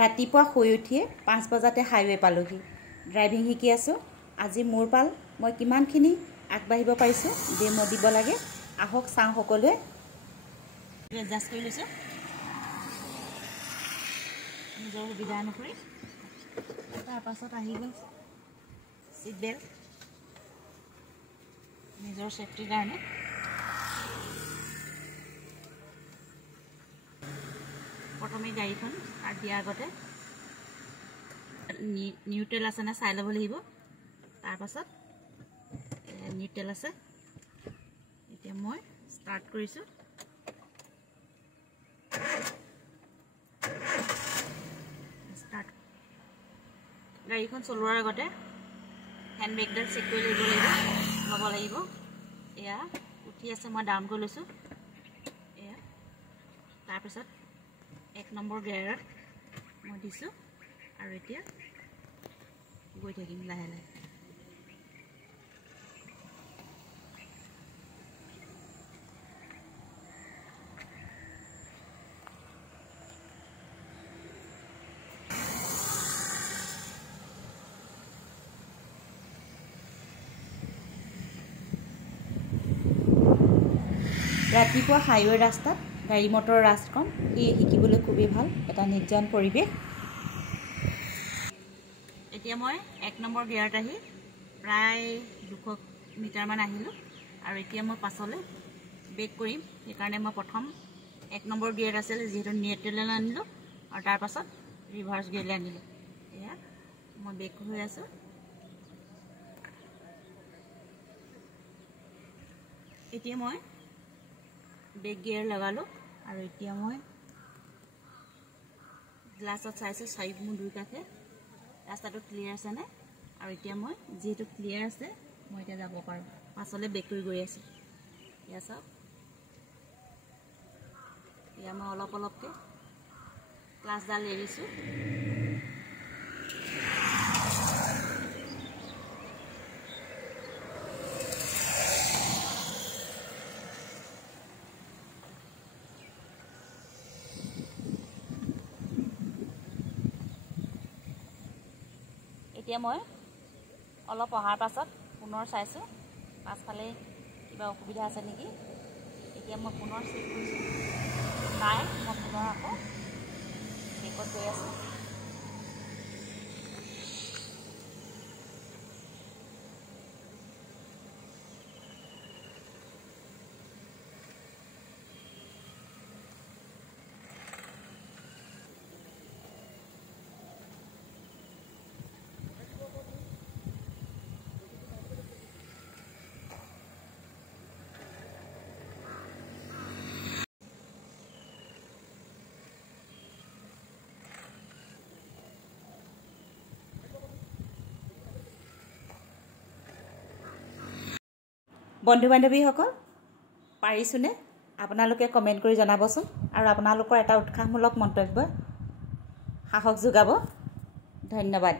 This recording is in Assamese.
ৰাতিপুৱা শুই উঠিয়ে 5 বজাতে হাইৱে পালোহি। ড্ৰাইভিং শিকি আছোঁ। আজি মোৰ পাল মই কিমানখিনি আগবাঢ়িব পাৰিছোঁ ডেমো দিব লাগে। আহক চাওঁ সকলোৱে। এডজাষ্ট কৰি লৈছোঁ নিজৰ সুবিধা অনুসৰি। তাৰপাছত আহি গ'ল ছিট বেল্ট নিজৰ ছেফটিৰ কাৰণে। প্ৰথমে গাড়ীখন ষ্টাৰ্ট দিয়াৰ আগতে নিউট্ৰেল আছে নে চাই ল'ব লাগিব। তাৰপাছত নিউট্ৰেল আছে। এতিয়া মই ষ্টাৰ্ট কৰিছোঁ। গাড়ীখন চলোৱাৰ আগতে হেণ্ড ব্ৰেকডাল চেক কৰি ল'ব লাগিব। এয়া উঠি আছে, মই ডাউন কৰি লৈছোঁ। এয়া তাৰপিছত 1 নম্বৰ গিয়াৰত মই দিছোঁ আৰু এতিয়া গৈ থাকিম লাহে লাহে। ৰাতিপুৱা হাইৱে ৰাস্তাত গাড়ী মটৰৰ ৰাস্তা কম, ই শিকিবলৈ খুবেই ভাল, এটা নিৰ্জন পৰিৱেশ। এতিয়া মই 1 নম্বৰ গিয়াৰত আহি প্ৰায় 200 মিটাৰমান আহিলোঁ আৰু এতিয়া মই পাছলৈ ব্ৰেক কৰিম। সেইকাৰণে মই প্ৰথম 1 নম্বৰ গিয়াৰত আছিলে, যিহেতু নিউট্ৰেললৈ আনিলোঁ আৰু তাৰপাছত ৰিভাৰ্ছ গিয়াৰলৈ আনিলোঁ। এয়া মই ব্ৰেক হৈ আছোঁ। এতিয়া মই ব্ৰেক গিয়াৰ লগালোঁ আৰু এতিয়া মই গ্লাছত চাইছোঁ 4 মোৰ 2 কাষে ৰাস্তাটো ক্লিয়াৰ আছেনে। আৰু এতিয়া মই যিহেতু ক্লিয়াৰ আছে, মই এতিয়া যাব পাৰোঁ। পাছলৈ ব্ৰেক কৰি গৈ আছোঁ। এয়া চাওক, এয়া মই অলপ অলপকৈ ক্লাছডাল এৰিছোঁ। এতিয়া মই অলপ অহাৰ পাছত পুনৰ চাইছোঁ পাছফালে কিবা অসুবিধা আছে নেকি। এতিয়া মই পুনৰ চেক কৰিছোঁ, নাই। মই পুনৰ আকৌ ব্ৰেকত গৈ আছোঁ। বন্ধু বান্ধৱীসকল, পাৰিছোঁনে? আপোনালোকে কমেণ্ট কৰি জনাবচোন আৰু আপোনালোকৰ এটা উৎসাহমূলক মন্তব্য সাহস যোগাব। ধন্যবাদ।